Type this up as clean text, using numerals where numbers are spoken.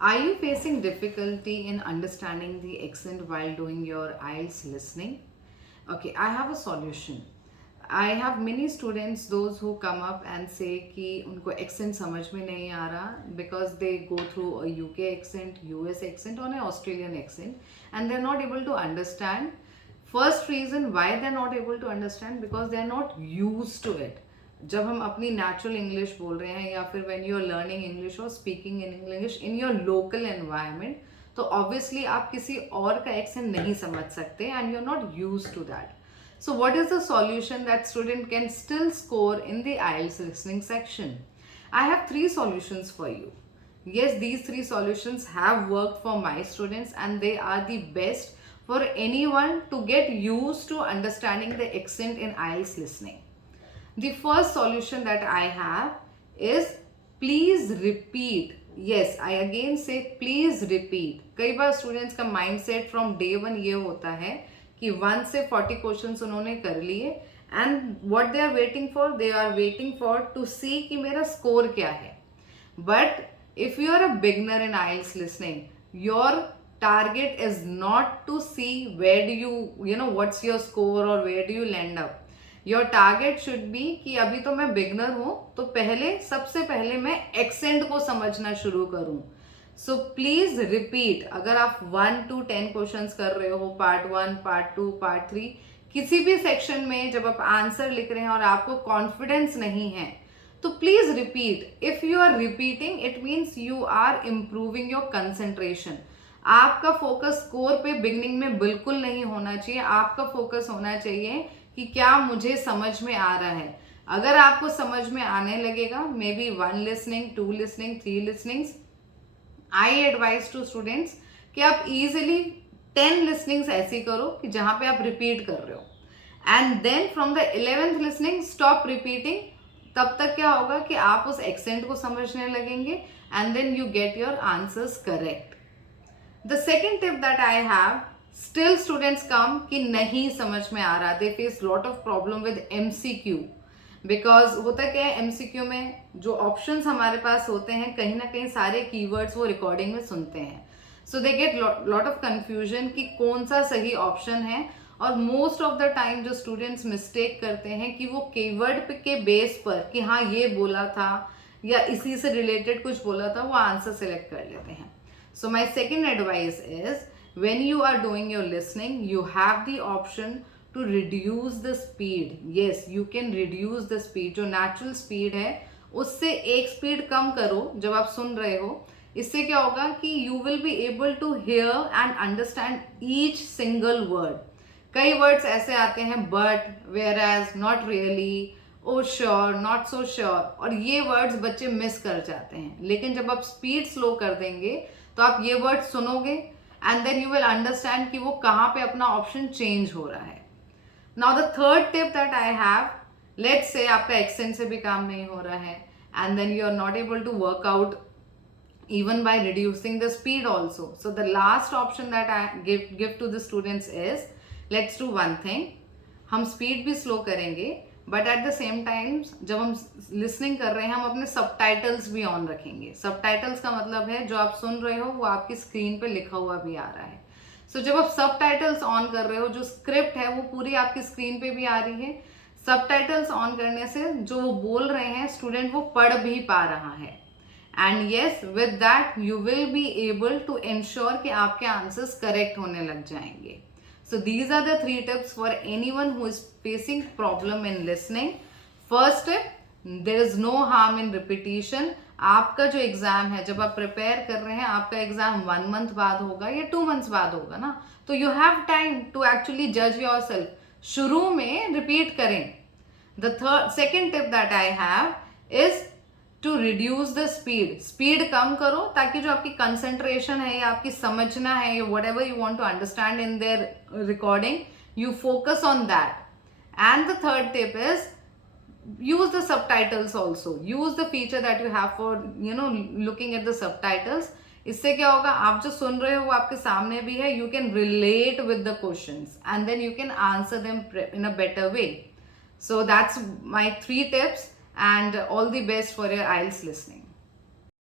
Are you facing difficulty in understanding the accent while doing your IELTS listening? Okay, I have a solution. I have many students, those who come up and say कि उनको accent समझ में नहीं आ रहा because they go through a UK accent, US accent or an Australian accent and they're not able to understand. First reason why they're not able to understand because they are not used to it. जब हम अपनी natural English बोल रहे हैं या फिर when you are learning English और speaking in English in your local environment, तो ऑब्वियसली आप किसी और का एक्सेंट नहीं समझ सकते and you are not used to that. So what is the solution that student can still score in the IELTS listening section? I have 3 solutions for you. Yes, these 3 solutions have worked for my students and they are the best for anyone to get used to understanding the accent in IELTS listening. The first solution that I have is please repeat. Yes, I again say please repeat. कई बार students का mindset from day one ये होता है कि 1 से 40 questions उन्होंने कर लिए and what they are waiting for, they are waiting for to see कि मेरा स्कोर क्या है. But if you are a beginner in IELTS listening, your target is not to see where do you know what's your score or where do you land up. Your target should be कि अभी तो मैं beginner हूं तो सबसे पहले मैं accent को समझना शुरू करूं. So please repeat. अगर आप 1 to 10 क्वेश्चंस कर रहे हो, पार्ट 1, पार्ट 2, पार्ट 3, किसी भी सेक्शन में जब आप आंसर लिख रहे हैं और आपको कॉन्फिडेंस नहीं है तो please repeat. If you are repeating it means you are improving your concentration. आपका फोकस स्कोर पे बिगनिंग में बिल्कुल नहीं होना चाहिए. आपका फोकस होना चाहिए कि क्या मुझे समझ में आ रहा है. अगर आपको समझ में आने लगेगा, may be 1 listening, 2 listening, 3 listenings, I advise to students कि आप इजीली 10 लिसनिंग्स ऐसी करो कि जहां पे आप रिपीट कर रहे हो and then from the 11th listening stop repeating. तब तक क्या होगा कि आप उस एक्सेंट को समझने लगेंगे and then you get your answers correct. The second tip that I have, still students come कि नहीं समझ में आ रहा, they face lot of problem with MCQ. Because होता क्या है MCQ में जो ऑप्शंस हमारे पास होते हैं कहीं ना कहीं सारे कीवर्ड्स वो रिकॉर्डिंग में सुनते हैं. So they get lot of confusion कि कौन सा सही ऑप्शन है. और मोस्ट ऑफ द टाइम जो स्टूडेंट्स मिस्टेक करते हैं कि वो कीवर्ड के बेस पर कि हाँ ये बोला था या इसी से रिलेटेड कुछ बोला था वो आंसर सेलेक्ट कर लेते हैं. So my second advice is when you are doing your listening, you have the option to reduce the speed. Yes, you can reduce the speed. जो natural speed है उससे एक speed कम करो जब आप सुन रहे हो. इससे क्या होगा कि you will be able to hear and understand each single word. कई words ऐसे आते हैं but, whereas, not really, oh sure, not so sure, और ये words बच्चे मिस कर जाते हैं. लेकिन जब आप speed slow कर देंगे तो आप ये words सुनोगे and then you will understand कि वो कहाँ पे अपना ऑप्शन चेंज हो रहा है. Now the third tip that I have, let's say आपका एक्सेंट से भी काम नहीं हो रहा है and then you are not able to work out even by reducing the speed also. So the last option that I give to the students is, let's do one thing. हम speed भी slow करेंगे but at the same time जब हम listening कर रहे हैं हम अपने सबटाइटल्स भी ऑन रखेंगे. सबटाइटल्स का मतलब है जो आप सुन रहे हो वो आपकी स्क्रीन पे लिखा हुआ भी आ रहा है. सो जब आप सबटाइटल्स ऑन कर रहे हो जो स्क्रिप्ट है वो पूरी आपकी स्क्रीन पे भी आ रही है. सबटाइटल्स ऑन करने से जो वो बोल रहे हैं स्टूडेंट वो पढ़ भी पा रहा है and yes with that you will be able to ensure कि आपके आंसर्स करेक्ट होने लग जाएंगे. So these are the 3 tips for anyone who is facing problem in listening. First tip, there is no harm in repetition. आपका जो exam है जब आप प्रिपेयर कर रहे हैं आपका एग्जाम 1 month बाद होगा या 2 months बाद होगा ना, तो you have time to actually जज योर सेल्फ. शुरू में रिपीट करें. The second tip that I have is to reduce the speed. Speed कम करो ताकि जो आपकी कंसेंट्रेशन है या आपकी समझना है या whatever you want to understand in their recording you focus on that. And the third tip is use the subtitles also. Use the feature that you have for looking at the subtitles. इससे क्या होगा आप जो सुन रहे हो वो आपके सामने भी है. You can relate with the questions and then you can answer them in a better way. So that's my 3 tips and all the best for your IELTS listening.